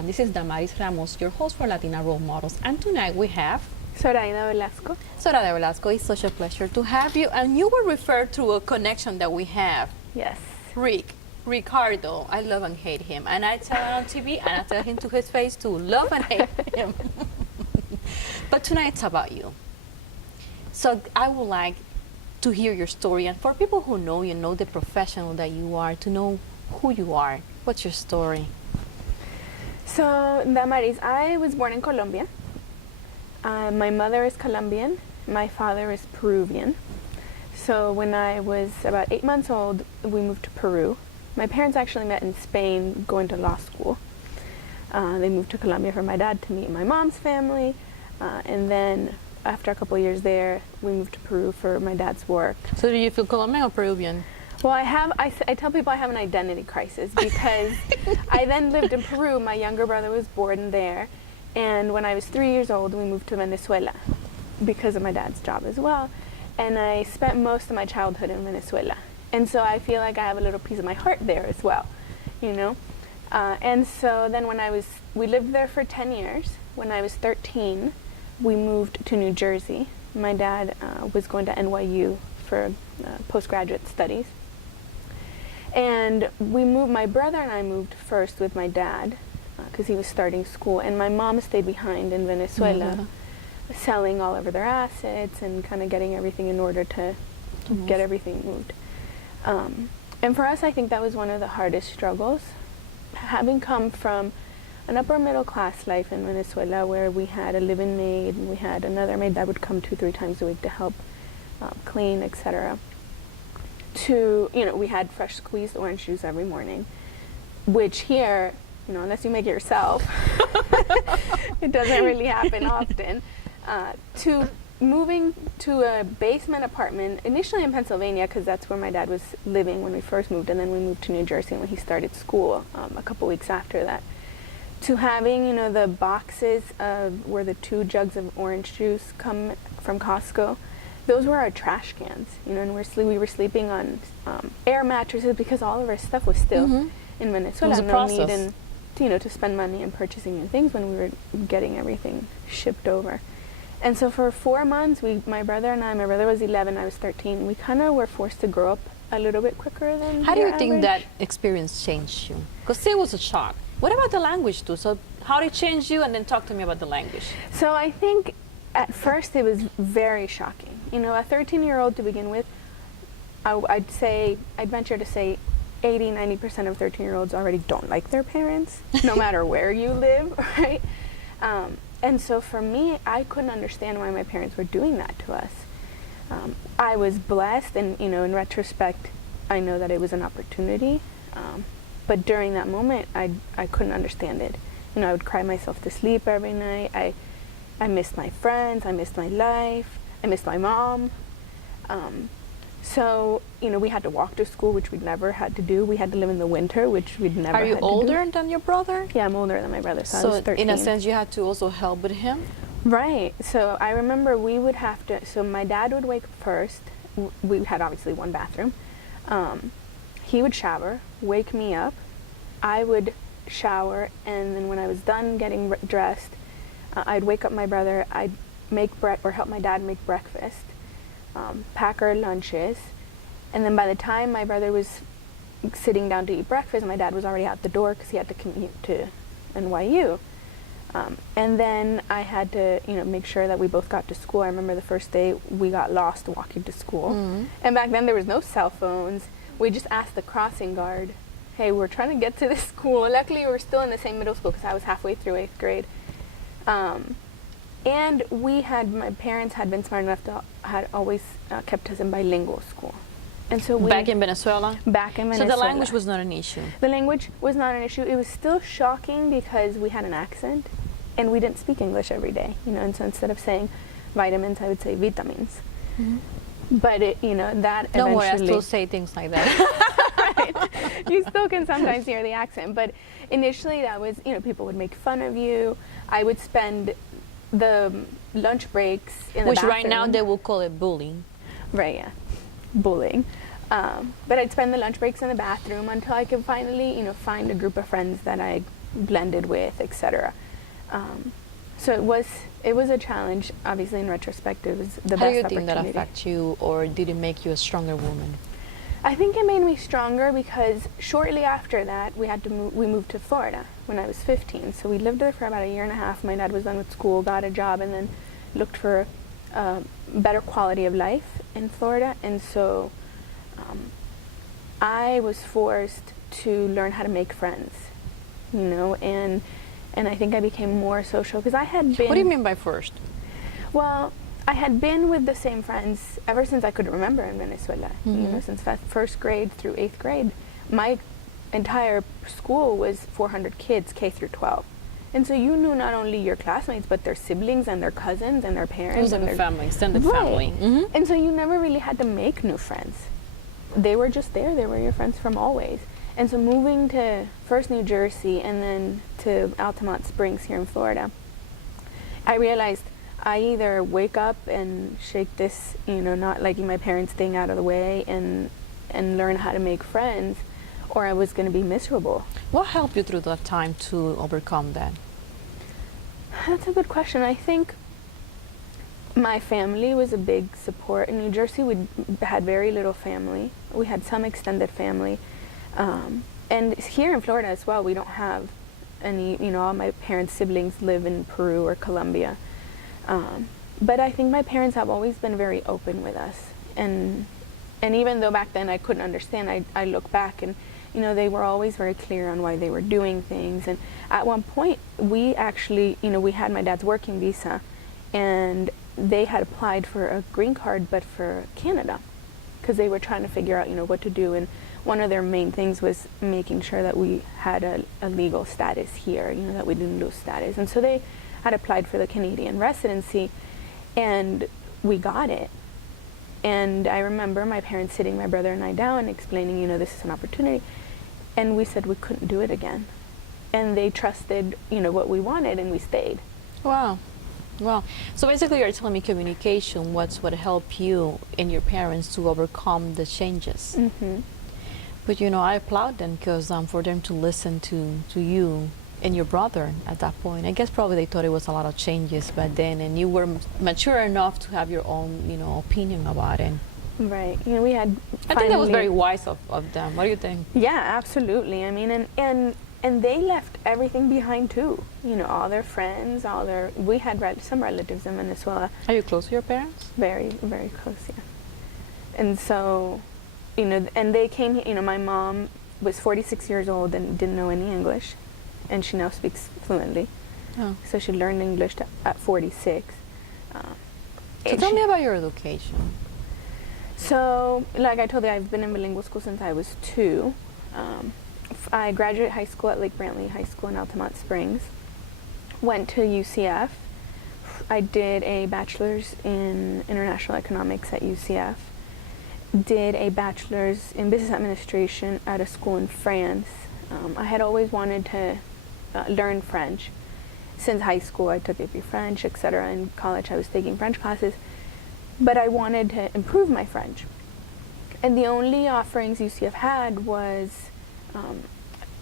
everyone. This is Damaris Ramos, your host for Latina Role Models. And tonight we have Zoraida Velasco. Zoraida Velasco. It's such a pleasure to have you. And you were referred to a connection that we have. Yes. Ricardo. I love and hate him. And I tell him on TV and I tell him to his face to love and hate him. But tonight it's about you. So I would like to hear your story. And for people who know you, know the professional that you are, to know who you are. What's your story? So, Damaris, I was born in Colombia. My mother is Colombian. My father is Peruvian. So when I was about 8 months old, we moved to Peru. My parents actually met in Spain going to law school. They moved to Colombia for my dad to meet my mom's family. And then after a couple of years there, we moved to Peru for my dad's work. So do you feel Colombian or Peruvian? Well, I tell people I have an identity crisis because I then lived in Peru. My younger brother was born there. And when I was 3 years old, we moved to Venezuela because of my dad's job as well. And I spent most of my childhood in Venezuela. And so I feel like I have a little piece of my heart there as well, you know? And so then we lived there for 10 years. When I was 13, we moved to New Jersey. My dad was going to NYU for postgraduate studies. And my brother and I moved first with my dad because he was starting school, and my mom stayed behind in Venezuela, selling all of their assets and kind of getting everything in order to get everything moved. And for us, I think that was one of the hardest struggles. Having come from an upper middle class life in Venezuela where we had a live-in maid, and we had another maid that would come 2-3 times a week to help clean, etc. To, we had fresh squeezed orange juice every morning, which here, unless you make it yourself, it doesn't really happen often. To moving to a basement apartment, initially in Pennsylvania, because that's where my dad was living when we first moved, and then we moved to New Jersey when he started school a couple weeks after that. To having, the boxes where the 2 jugs of orange juice come from Costco. Those were our trash cans, and we were sleeping on air mattresses because all of our stuff was still in Venezuela. It was a process. To spend money and purchasing new things when we were getting everything shipped over. And so for 4 months, my brother was 11, I was 13, we kind of were forced to grow up a little bit quicker than How do you average. think that experience changed you? Because it was a shock. What about the language too? So how did it change you? And then talk to me about the language. So I think at first it was very shocking. A 13-year-old to begin with, I'd venture to say 80-90% of 13-year-olds already don't like their parents, no matter where you live, right? And so for me, I couldn't understand why my parents were doing that to us. I was blessed, and in retrospect, I know that it was an opportunity. But during that moment, I couldn't understand it. I would cry myself to sleep every night. I missed my friends. I missed my life. I missed my mom. So, we had to walk to school, which we'd never had to do. We had to live in the winter, which we'd never had to do. Are you older than your brother? Yeah, I'm older than my brother, so I was 13. In a sense, you had to also help with him? Right. So I remember we would have to, so my dad would wake up first. We had obviously one bathroom. He would shower, wake me up. I would shower, and then when I was done getting dressed, I'd wake up my brother. I'd help my dad make breakfast, pack our lunches, and then by the time my brother was sitting down to eat breakfast, my dad was already out the door because he had to commute to NYU. And then I had to, make sure that we both got to school. I remember the first day we got lost walking to school. And back then there was no cell phones. We just asked the crossing guard, hey, we're trying to get to this school. Luckily, we were still in the same middle school because I was halfway through 8th grade. And my parents had been smart enough to had always kept us in bilingual school. And so back in Venezuela? Back in Venezuela. So the language was not an issue? The language was not an issue. It was still shocking because we had an accent and we didn't speak English every day, and so instead of saying vitamins, I would say vitamins. But that eventually... Don't worry, I still say things like that. Right. You still can sometimes hear the accent, but initially that was, people would make fun of you. I would spend the lunch breaks in the bathroom. Which right now they will call it bullying. Right, yeah. Bullying. But I'd spend the lunch breaks in the bathroom until I could finally, find a group of friends that I blended with, etc. So it was a challenge. Obviously, in retrospect, it was the How do best you opportunity. think that affect you, or did it make you a stronger woman? I think it made me stronger because shortly after that, we moved to Florida when I was 15. So we lived there for about a year and a half. My dad was done with school, got a job, and then looked for better quality of life in Florida. And so I was forced to learn how to make friends, you know, and I think I became more social because I had been... What do you mean by first? Well, I had been with the same friends ever since I could remember in Venezuela, you know, since first grade through 8th grade. My entire school was 400 kids, K through 12. And so you knew not only your classmates, but their siblings and their cousins and their parents. It was like and a their family, extended Right. family. Mm-hmm. And so you never really had to make new friends. They were just there. They were your friends from always. And so moving to first New Jersey and then to Altamont Springs here in Florida, I realized I either wake up and shake this, you know, not liking my parents thing out of the way and learn how to make friends, or I was going to be miserable. What helped you through that time to overcome that? That's a good question. I think my family was a big support. In New Jersey, we had very little family. We had some extended family. And here in Florida as well, we don't have any, you know, all my parents' siblings live in Peru or Colombia. But I think my parents have always been very open with us. And even though back then I couldn't understand, I look back and, you know, they were always very clear on why they were doing things. And at one point, we actually, you know, we had my dad's working visa, and they had applied for a green card, but for Canada, because they were trying to figure out, you know, what to do. And one of their main things was making sure that we had a legal status here, you know, that we didn't lose status. And so they had applied for the Canadian residency, and we got it. And I remember my parents sitting my brother and I down, explaining, you know, this is an opportunity. And we said we couldn't do it again. And they trusted, you know, what we wanted, and we stayed. Wow. Wow. So basically you're telling me communication was what helped you and your parents to overcome the changes. Mm-hmm. But, you know, I applaud them because for them to listen to you and your brother at that point, I guess probably they thought it was a lot of changes back then, and you were mature enough to have your own, you know, opinion about it. Right. You know, we had I think that was very wise of them. What do you think? Yeah, absolutely. I mean, and they left everything behind too. You know, all their friends, we had some relatives in Venezuela. Are you close to your parents? Very, very close, yeah. And so, you know, and they came, you know, my mom was 46 years old and didn't know any English, and she now speaks fluently. Oh. So she learned English at 46. So tell me about your education. So, like I told you, I've been in bilingual school since I was 2. I graduated high school at Lake Brantley High School in Altamont Springs. Went to UCF. I did a bachelor's in international economics at UCF. Did a bachelor's in business administration at a school in France. I had always wanted to learn French. Since high school, I took AP French, etc. In college, I was taking French classes. But I wanted to improve my French. And the only offerings UCF had was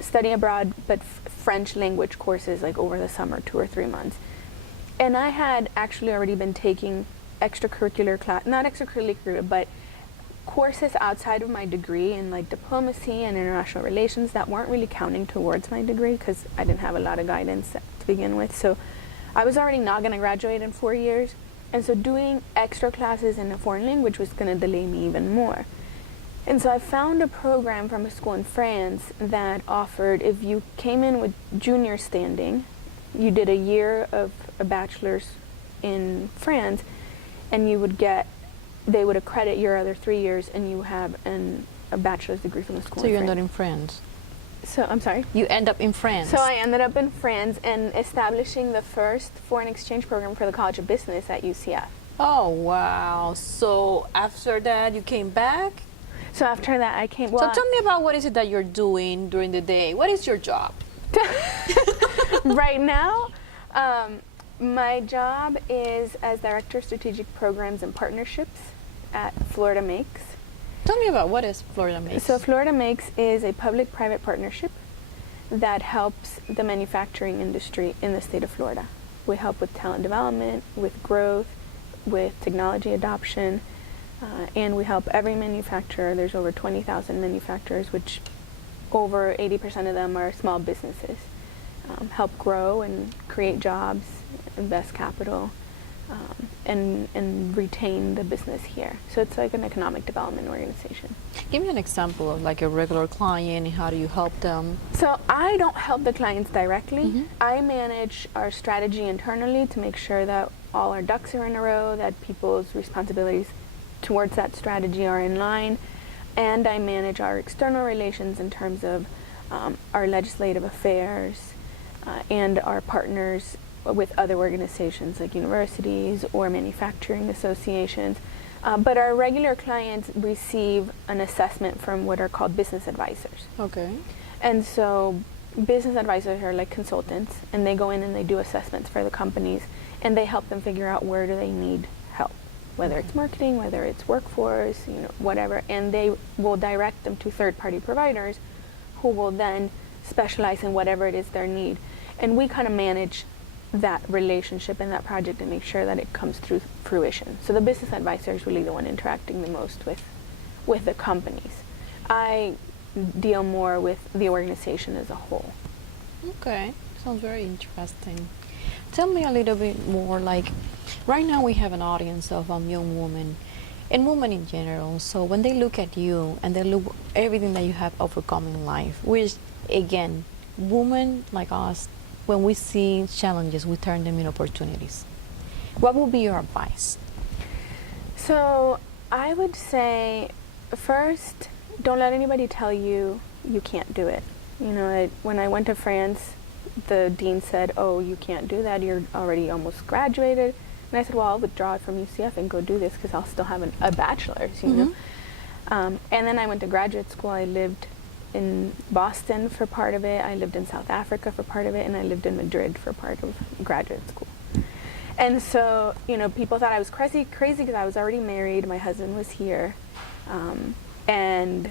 study abroad, but French language courses, like over the summer, 2 or 3 months. And I had actually already been taking extracurricular not extracurricular, but courses outside of my degree in like diplomacy and international relations that weren't really counting towards my degree because I didn't have a lot of guidance to begin with. So I was already not going to graduate in 4 years. And so doing extra classes in a foreign language was going to delay me even more. And so I found a program from a school in France that offered, if you came in with junior standing, you did a year of a bachelor's in France, and they would accredit your other 3 years, and you have a bachelor's degree from the school. So you in ended France. in France. So, I'm sorry? You end up in France. So I ended up in France and establishing the first foreign exchange program for the College of Business at UCF. Oh, wow. So after that, you came back? So after that, I came... So tell me about what is it that you're doing during the day. What is your job? Right now, my job is as Director of Strategic Programs and Partnerships at Florida Makes. Tell me about what is Florida Makes. So Florida Makes is a public-private partnership that helps the manufacturing industry in the state of Florida. We help with talent development, with growth, with technology adoption, and we help every manufacturer. There's over 20,000 manufacturers, which over 80% of them are small businesses. Help grow and create jobs, invest capital, and retain the business here. So it's like an economic development organization. Give me an example of like a regular client. How do you help them? So I don't help the clients directly. I manage our strategy internally to make sure that all our ducks are in a row, that people's responsibilities towards that strategy are in line, and I manage our external relations in terms of our legislative affairs and our partners with other organizations like universities or manufacturing associations. But our regular clients receive an assessment from what are called business advisors. Okay. And so business advisors are like consultants, and they go in and they do assessments for the companies, and they help them figure out where do they need help, whether it's marketing, whether it's workforce, whatever, and they will direct them to third-party providers who will then specialize in whatever it is their need. And we kind of manage that relationship and that project and make sure that it comes through fruition. So the business advisor is really the one interacting the most with the companies. I deal more with the organization as a whole. Okay, sounds very interesting. Tell me a little bit more, like, right now we have an audience of young women and women in general. So when they look at you and they look everything that you have overcome in life, which again, women like us, when we see challenges, we turn them into opportunities. What would be your advice? So I would say, first, don't let anybody tell you you can't do it. When I went to France, the dean said, "Oh, you can't do that. You're already almost graduated." And I said, "Well, I'll withdraw from UCF and go do this because I'll still have a bachelor's, know." And then I went to graduate school. I lived in Boston for part of it. I lived in South Africa for part of it, and I lived in Madrid for part of graduate school. And so, people thought I was crazy because I was already married. My husband was here, and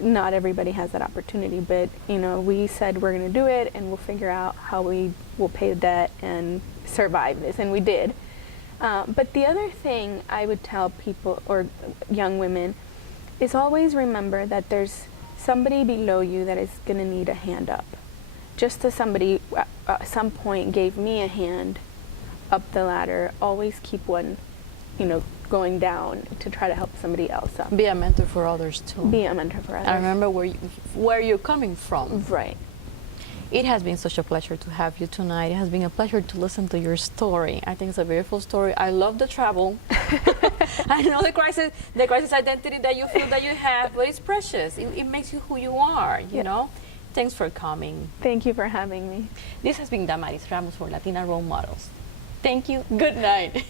not everybody has that opportunity. But we said we're going to do it, and we'll figure out how we will pay the debt and survive this, and we did. But the other thing I would tell people or young women is always remember that there's somebody below you that is going to need a hand up. Just as somebody at some point gave me a hand up the ladder, always keep one, going down to try to help somebody else up. Be a mentor for others too. Be a mentor for others. I remember where you're coming from. Right. It has been such a pleasure to have you tonight. It has been a pleasure to listen to your story. I think it's a beautiful story. I love the travel. I know the crisis identity that you feel that you have, but it's precious. It makes you who you are, you know? Thanks for coming. Thank you for having me. This has been Damaris Ramos for Latina Role Models. Thank you. Good night.